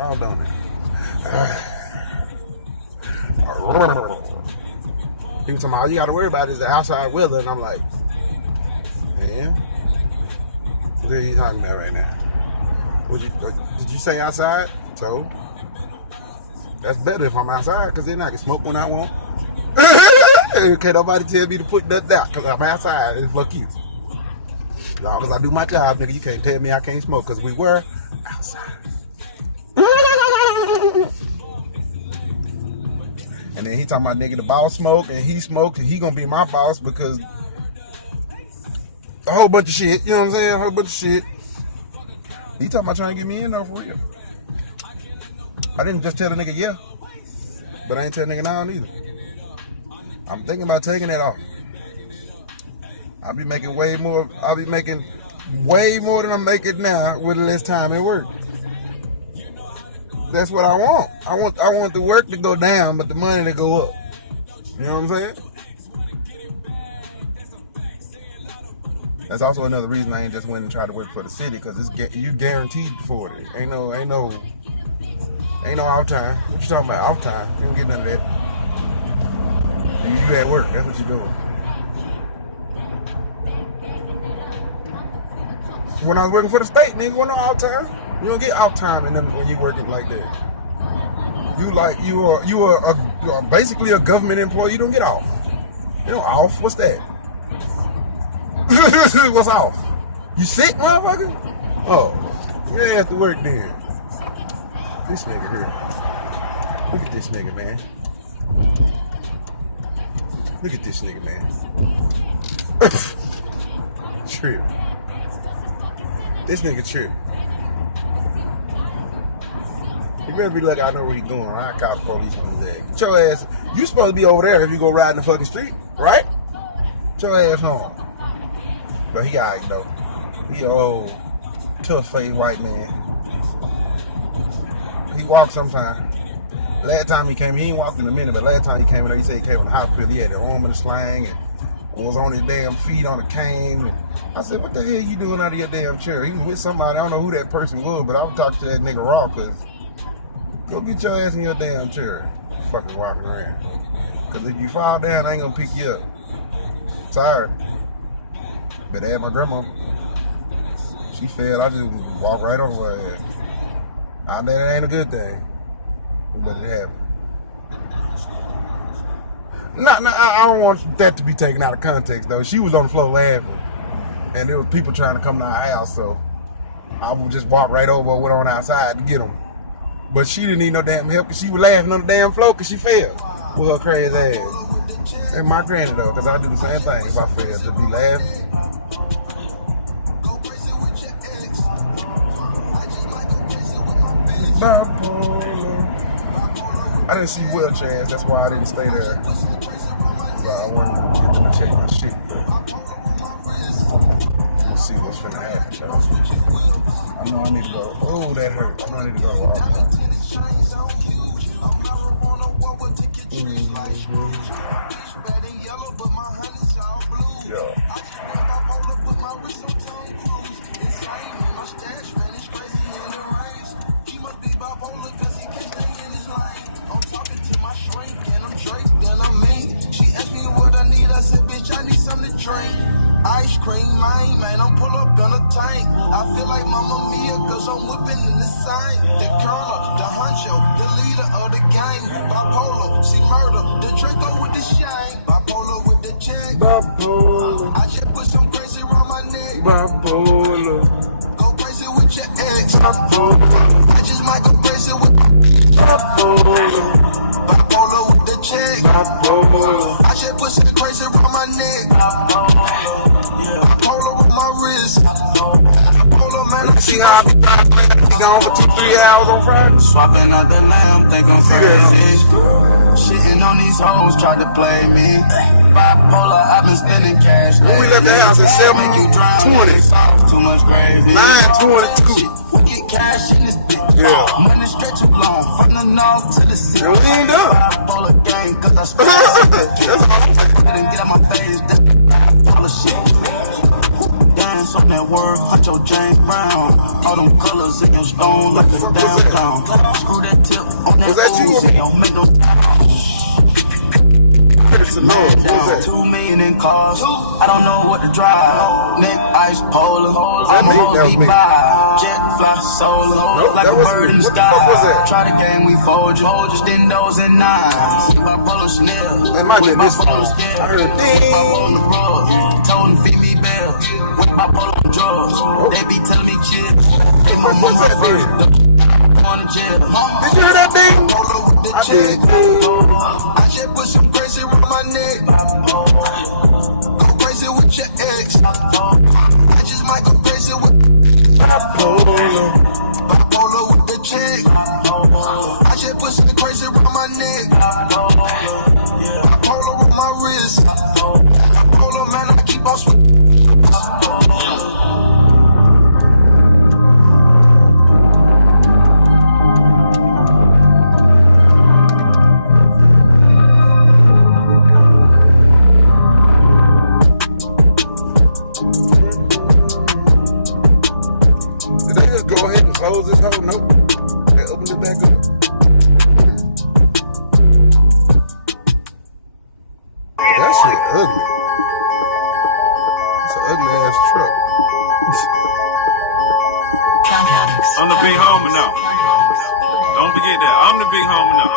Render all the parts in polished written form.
Raw donut. He was talking about, all you got to worry about is the outside weather. And I'm like, man, what are you talking about right now? Did you say outside? So, that's better if I'm outside, because then I can smoke when I want. Can't nobody tell me to put nothing out, because I'm outside and fuck you. As long as I do my job, nigga, you can't tell me I can't smoke, because we were outside. And then he talking about, nigga, the boss smoke, and he smoked, and he gonna be my boss, because a whole bunch of shit, you know what I'm saying? A whole bunch of shit. He talking about trying to get me in though, for real. I didn't just tell the nigga yeah, but I ain't tell the nigga now neither. I'm thinking about taking that off. I'll be making way more than I'm making now with less time at work. That's what I want. I want the work to go down, but the money to go up. You know what I'm saying? That's also another reason I ain't just went and tried to work for the city, because you guaranteed for it. Ain't no off time. What you talking about? Off time? You don't get none of that. You at work. That's what you doing. When I was working for the state, nigga, wasn't no off time. You don't get off time when you working like that. You are basically a government employee. You don't get off. You know off. What's that? What's off? You sick, motherfucker? Oh, you ain't have to work then. This nigga here. Look at this nigga, man. Look at this nigga, man. Trip. This nigga trip. He better be lucky I know where he going. I call the police on his ass. Get your ass. You supposed to be over there if you go ride in the fucking street, right? Get your ass home. But he alright though. He an old, tough-faced white man. He walks sometimes. Last time he came, he ain't walked in a minute, but last time he came in there, he said he came in the hospital. He had the arm in the sling and was on his damn feet on a cane. And I said, what the hell you doing out of your damn chair? He was with somebody. I don't know who that person was, but I would talk to that nigga raw, because go get your ass in your damn chair. Fucking walking around. Because if you fall down, I ain't gonna pick you up. Sorry. But I had my grandma. She fell. I just walked right over her ass. I know that ain't a good thing, but it happened. No, I don't want that to be taken out of context, though. She was on the floor laughing, and there was people trying to come to our house, so I would just walk right over and went on outside to get them. But she didn't need no damn help, because she was laughing on the damn floor because she fell with her crazy ass. And my granny, though, because I do the same thing if I fell, to be laughing. I didn't see wheelchairs, that's why I didn't stay there. I wanted to get them to check my shit, but let's see what's finna happen, though. I know I need to go. Oh, that hurt. I know I need to go to Walmart. Yeah. I need something to drink. Ice cream, man, I'm pull up on a tank. I feel like Mamma Mia, cause I'm whipping in the sign. The curler, the honcho, the leader of the gang. Bipolar, see murder, the Draco with the shine. Bipolar with the check. Bipolar. I just put some crazy around my neck. Bipolar. Go crazy with your ex. Bipolar. I just might go crazy with Bipolar. Bipolar with the check. Bipolar. I just put some crazy around my neck. Bipolar with my wrist. Bipolar, man. See how I be gone for 2-3 hours on Friday? Swapping out the lamb, think I'm crazy. Shitting on these hoes, tried to play me. Bipolar, I've been spending cash. When we left the house at 7:20, too much crazy. 9:22. We get cash in this bitch. Yeah. Money stretch along, from the north to the city. And we ain't done. Bipolar gang, cause I spent That's all I'm saying. I didn't get out my face, that's bipolar shit. Dance on that work, put your James Brown. All them colors in your stone like a damn clown. Screw that tip on that Uzi, don't make no man down. 2 million in cars. I don't know what to drive. Neck ice polar. I'm a whole deep vibe. Jet fly solo. Like a bird in the sky. Try the game, we fold you. Stendos and nines. My polo Chanel. That might be this song. I heard ding. Told him feed me bells. With my polo drugs. They be telling me chill. What's that thing? Did you hear that thing? I did. I just put some crazy around my neck. Go crazy with your ex. I just might go crazy with bipolar with the check. I just put some crazy around my neck. Bipolar with my wrist. Bipolar, man, I keep on switching. Close this whole note. They opened it back up. That shit ugly. It's an ugly ass truck. I'm the big homie now. Don't forget that. I'm the big homie now.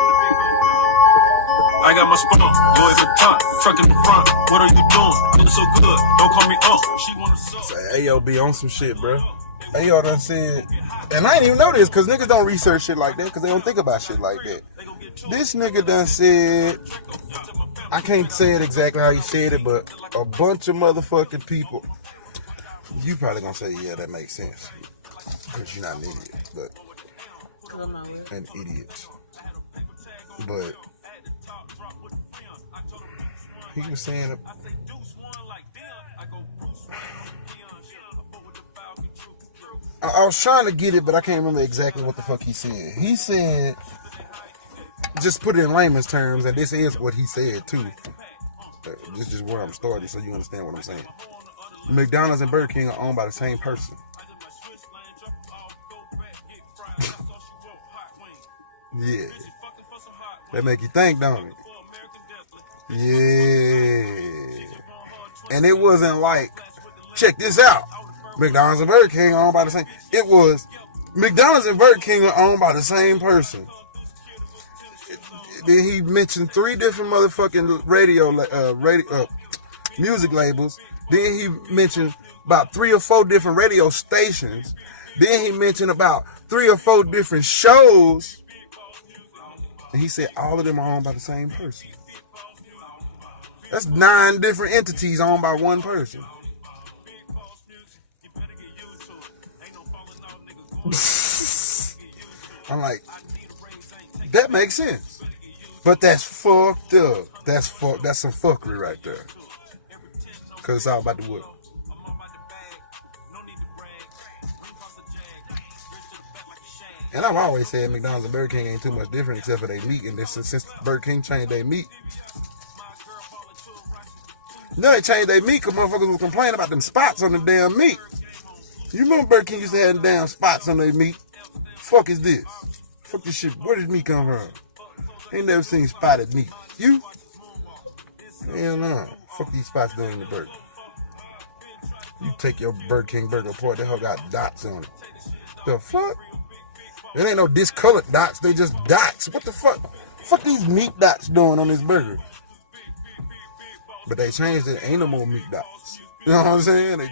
I got my spunk, Louis Vuitton, truck in the front. What are you doing? Feeling so good. Don't call me up. She wanna suck. Say, Ayo be on some shit, bro. Ayo done said, and I didn't even know this because niggas don't research shit like that because they don't think about shit like that. This nigga done said, I can't say it exactly how he said it, but a bunch of motherfucking people. You probably gonna say, yeah, that makes sense because you're not an idiot, but an idiot. But he was saying. I was trying to get it, but I can't remember exactly what the fuck he said. He said, just put it in layman's terms, and this is what he said too. This is just where I'm starting, so you understand what I'm saying. McDonald's and Burger King are owned by the same person. Yeah. That make you think, don't it? Yeah. And it wasn't like, check this out. McDonald's and Burger King are owned by the same. It was McDonald's and Burger King are owned by the same person. Then he mentioned 3 different motherfucking music labels. Then he mentioned about 3 or 4 different radio stations. Then he mentioned about 3 or 4 different shows. And he said all of them are owned by the same person. That's 9 different entities owned by one person. I'm like, that makes sense. But that's fucked up. That's some fuckery right there. Cause it's all about the wood. And I've always said McDonald's and Burger King ain't too much different except for their meat. And this, since Burger King changed their meat, they changed their meat because motherfuckers was complaining about them spots on the damn meat. You remember Burger King used to have them damn spots on their meat? Fuck is this? Fuck this shit. Where does meat come from? Ain't never seen spotted meat. You? Hell no. Fuck these spots doing in the burger. You take your Burger King burger apart, that hell got dots on it. The fuck? It ain't no discolored dots, they just dots. What the fuck? Fuck these meat dots doing on this burger? But they changed it, ain't no more meat dots. You know what I'm saying?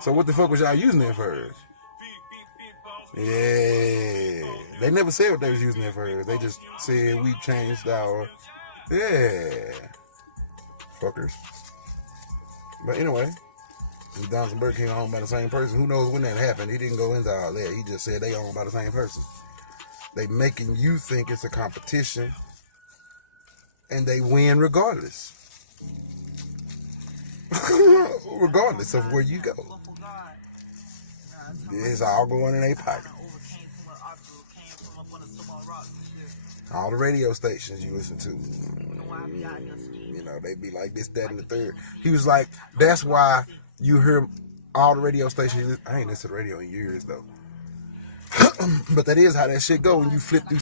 So what the fuck was y'all using it for? Yeah. They never said what they was using it for. They just said we changed our... Yeah. Fuckers. But anyway, McDonald's and Burger King are owned by the same person. Who knows when that happened? He didn't go into all that. He just said they owned by the same person. They making you think it's a competition, and they win regardless. Regardless of where you go. It's all going in their pocket. All the radio stations you listen to, you know, they be like this, that, and the third. He was like, that's why you hear all the radio stations. I ain't listened to the radio in years though. But that is how that shit go when you flip through